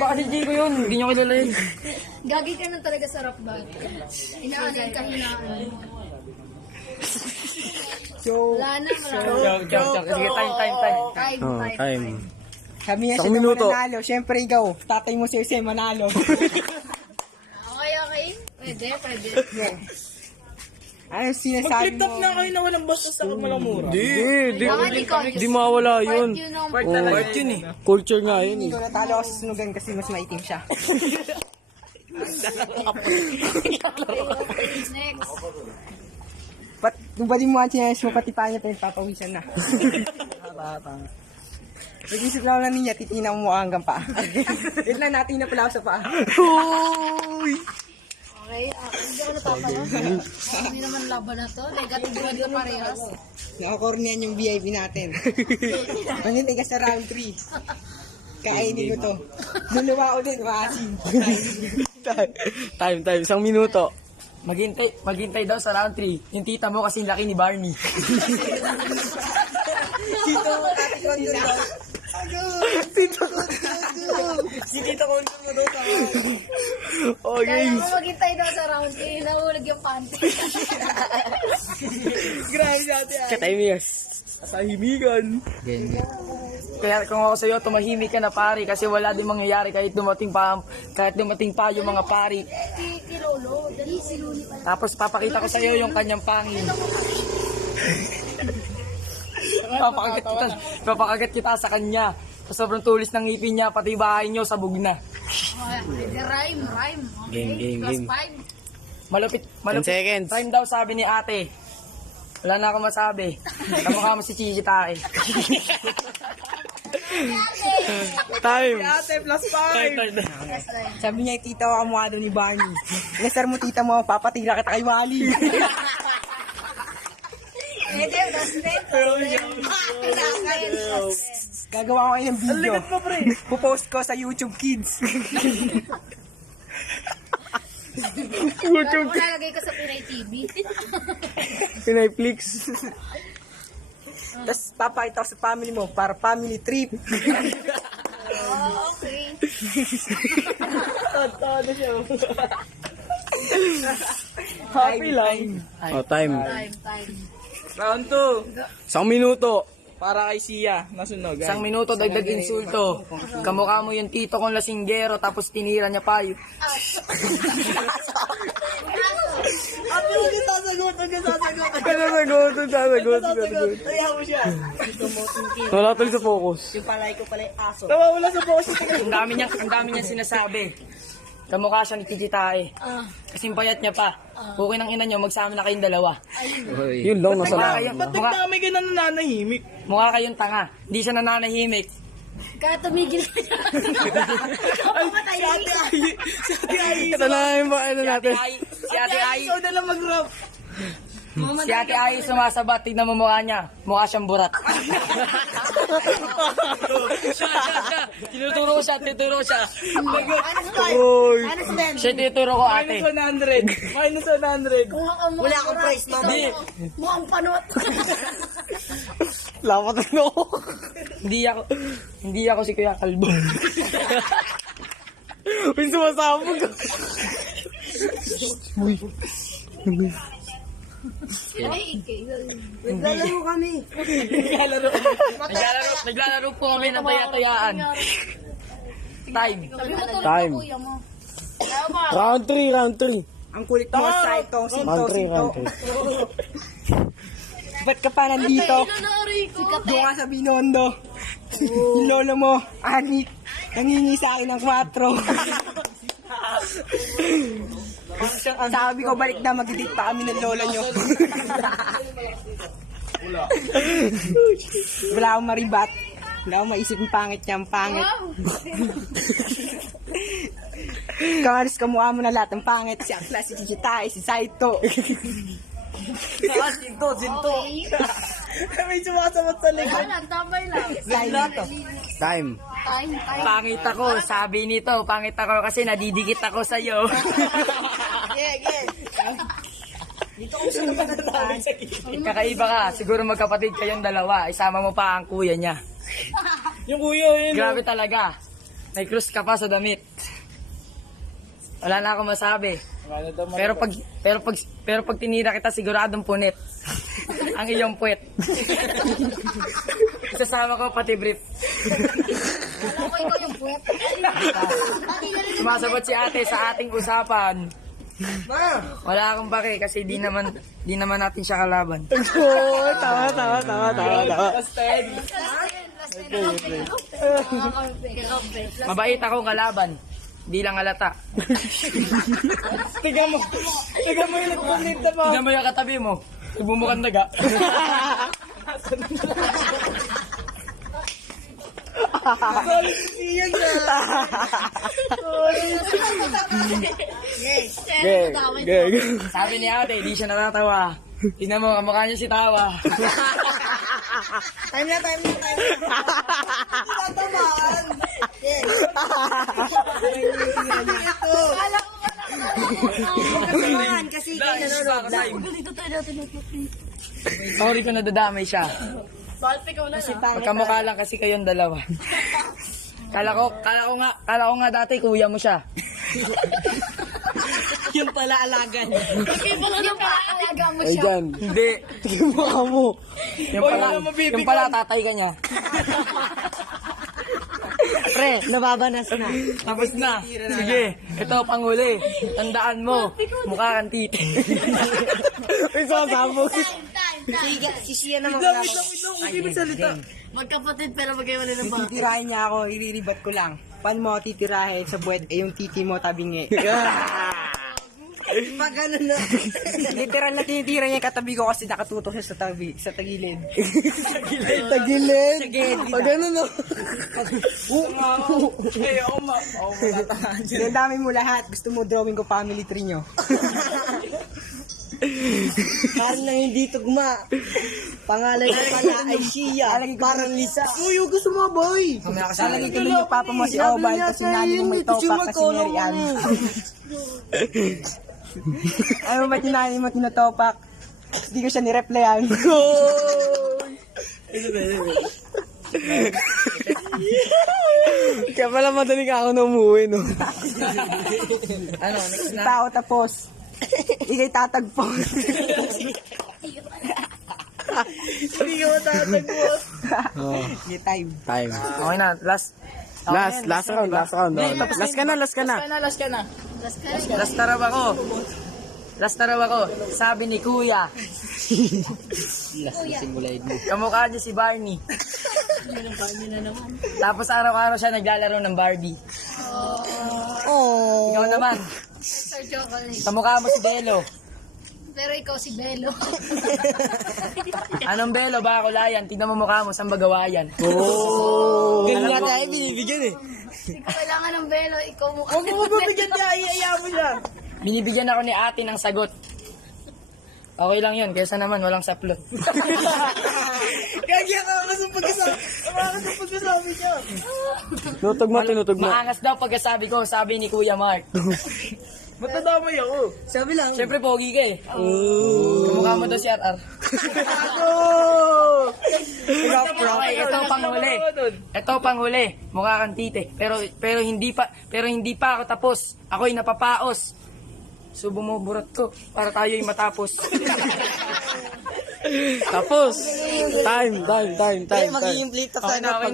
baka si Jigo yun. Hindi nyo kilala yun. Gagi ka na talaga sa rap battle. Inaanin ka, hinaan. Wala na, Joke. Sige, time. Time. Sabi niya Isang siya minuto. mananalo. Siyempre ikaw, tatay mo si Jose manalo. Okay. Pwede. Ano sinasabi mo? na kayo na walang basta sa malang mura. Di mawala yun. Part yun eh. Culture nga yun Hindi ko natalo ako sa sunugan kasi mas maitim siya. Next. Ba't di mo ang chines mo, pati pa niya pinagpapawisan na. Nag-isip lang lang niya, titignan mo hanggang pa. Wait lang, natin na pala ako sa paa. Okay, hindi ako natapalo. Hindi naman laban na to. Negative na parehas. Nakakornian yung VIP natin. Manintay ka sa round 3. Kainin ko to. Dalawa ko din, maasin. Time. Isang minuto. Maghintay daw sa round 3. Yung tita mo kasing laki ni Barney. Dito, ate ko dito. Si Tita Kondom na daw sa Okay. Kaya kung maghintay daw sa round 3, nahulog yung panty. Grabe si ate. Katahimikas. Tahimigan. Kaya kung ako sa'yo, tumahimik ka na pari kasi wala din mangyayari kahit dumating pa yung mga pari. Si Lolo, dali si Lolo. Tapos papakita ko sa'yo yung kanyang pangin. Papakagat kita sa kanya. Sa sobrang tulis ng ngipin niya, pati bahay niyo sabog na. Rhyme. Okay, Game. plus 5. Malupit. 10 seconds. Time daw sabi ni ate. Wala na akong masabi. Kamukha mo si Chichi Tae. Time. Ate, plus 5. Sabi niya, tita ko kamukha doon ni Barney. Nasar mo tita mo, papatira kita kay Wally. Gagawa ko kayo ng video. Pupost ko sa YouTube Kids. YouTube. Lalagay ko sa Pinay TV. Pinayflix. Tapos papakita ko sa family mo para family trip. Okay. Happy lang. Oh, time. Time. Round 2. 1 minuto. Para kay Sia. Nasunog. 1 minuto dagdag insulto. Kamukha mo yung tito kong lasinggero tapos tinira niya pa yun. Ate, huwag yung sasagot. Sasagot. Kaya mo siya. Wala tuloy sa focus. Yung palay ko pala yung aso. Nawawala sa boss. Ang dami niyang sinasabi. Kamukha siya ni Chichi Tae. Kasing payat niya pa. Okay ng ina niyo, magsama na kayong dalawa. Yun lang, nasa Ba't nagdamay ka na nananahimik? Mukha kayong tanga. Hindi siya nananahimik. Kaya tumigil ka na. Si Ate Ai. Si Ate Ai. Ito na yung ano natin. Si Ate Ai. Ikaw na lang mag-rap. Si Ate Ai sumasabat. Tignan mo mukha niya. Mukha siyang burat. Tinuturo ko siya. Uy. Siya tinuturo ko ate. Minus 100. Wala akong price, mama. Mukhang panot. Lapat na ako. Hindi ako si Kuya Kalbo. May sumasabog. Uy. Naglalaro kami. Naglalaro po kami ng taya-tayaan. Time. Time. Round 3. Ang kulit mo sa itong Round 3. Ba't ka pa nandito? Doon ka sa Binondo. Yung lolo mo, Agit, nangingi sa akin ng 4. Sabi ko, balik na, mag-date pa kami ng lola nyo. Wala akong maribat. Wala akong maisip yung pangit niya, ang pangit. Kamaris kamukha mo na lahat ng pangit. Si Akla, si Chichitae, si Saito. Zinto. May sumasabat sa likod. Tambay lang. Saito. Time. Time. Pangit ako, sabi nito, pangit ako kasi nadidikit ako sa'yo. Kakaiba ka, siguro magkapatid kayong dalawa, isama mo pa ang kuya niya. Yung kuya, yun. Grabe talaga. may krus ka pa sa damit. Wala na akong masabi. Pero pag tinira kita, siguradong punit. Ang iyong puwet. Isasama ko pati brief. Alam ko ikaw yung puwet. Sumasagot si ate sa ating usapan. Wala akong pake kasi di naman natin siya kalaban. Oh, tama. Last ten. Mabait akong kalaban. Di lang halata. Tiga mo yung nagpunit na ba? Tignan mo yung katabi mo. Bumukang daga. Iyan na. Gay. Sabi ni ate, di siya natatawa. Tignan mo, kamukha niya si Tawa. Time na. Tatamaan. Tatamaan kasi kayo nanonood lang. Sorry kung nadadamay siya. Kasi pangit. Magkamukha lang kasi kayong dalawa. Kala ko nga dati kuya mo siya. Yung pala alagan. Yung paalaga mo Ay, siya. dyan. Hindi. Tingin mo ka mo. Yung pala tatay ka niya. Pre, nababanas na. Tapos na. Sige, ito panghuli. Tandaan mo, mukha kang titi. Ay, sasabog. Sige, si Sia naman pala ako. Magkapatid pero magkaiwalay na ba? Titirahin niya ako, iriribat ko lang. Paano mo ako titirahin sa buwet, yung titi mo tabingi. Pag ano na. Literal na tinitira niya yung katabi ko kasi nakatutok siya sa tagilid. Tagilid. Sige, Pag ano no. Ang dami mo lahat. Gusto mo drawing ko family tree nyo. Parang lang hindi tugma. Pangalan ko pala ay Shia. Parang Lisa. Uy, huwag gusto mo, boy. Salagay ko lang yung papa mo si Obal kasi nani mo may topak kasi Mary Ann. Ano ba tinani mo tinatopak? Hindi ko siya nireplyan. Kaya pala madaling ako na umuwi, no? Ano, next na? Tao tapos. Ikay tatagpo. Hindi ko matatagpo. Hindi time. Time. Okay na, last Last round. Last ka na. Last taraw ako. Sabi ni Kuya. Kamukha niya si Barney. Tapos araw-araw siya naglalaro ng Barbie. Oh. Ikaw naman, Sir Chocolate. kamukha mo si Belo. Pero ikaw si Belo. Anong Belo ba ako layan? Tignan mo mukha mo, saan bagawayan? Oh. Ganyan tayo binibigyan eh. Hindi ko kailangan ng Belo. Ikaw mo. Huwag mo mabibigyan niya, iya mo siya. Binibigyan ako ni ate ng sagot. Okay lang yun, kaysa naman walang saplot. Kaya ka sa pagkasabi niya. Tinutugma. Maangas daw pagkasabi ko, sabi ni Kuya Mark. Ba't nadamay ako? Sabi lang. Siyempre, pogi ka eh. Kamukha mo daw si RR. Okay, ito panghuli. Mukha kang tite. Pero hindi pa ako tapos. Ako'y napapaos. So bumuburat ko para tayo'y matapos. Tapos. Time. Magiging plate Okay na.